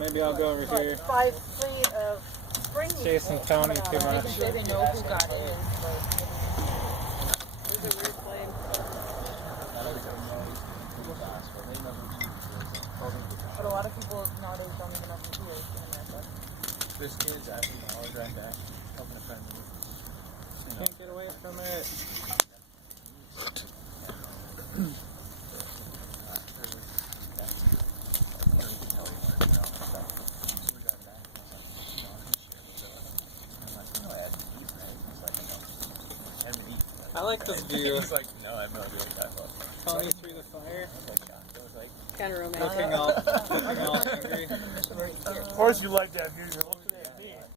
maybe I'll go over here. 5 feet of spring. Chasing Tony too much. They didn't know who got it. There's a weird flame. But a lot of people nowadays don't even know who he is in America. There's kids actually all driving back, helping a friend move. Can't get away from it. I like this view. He's like, no, I have no idea what that was. Tony through the fire. Kind of romantic. Looking all angry. Of course you like that view.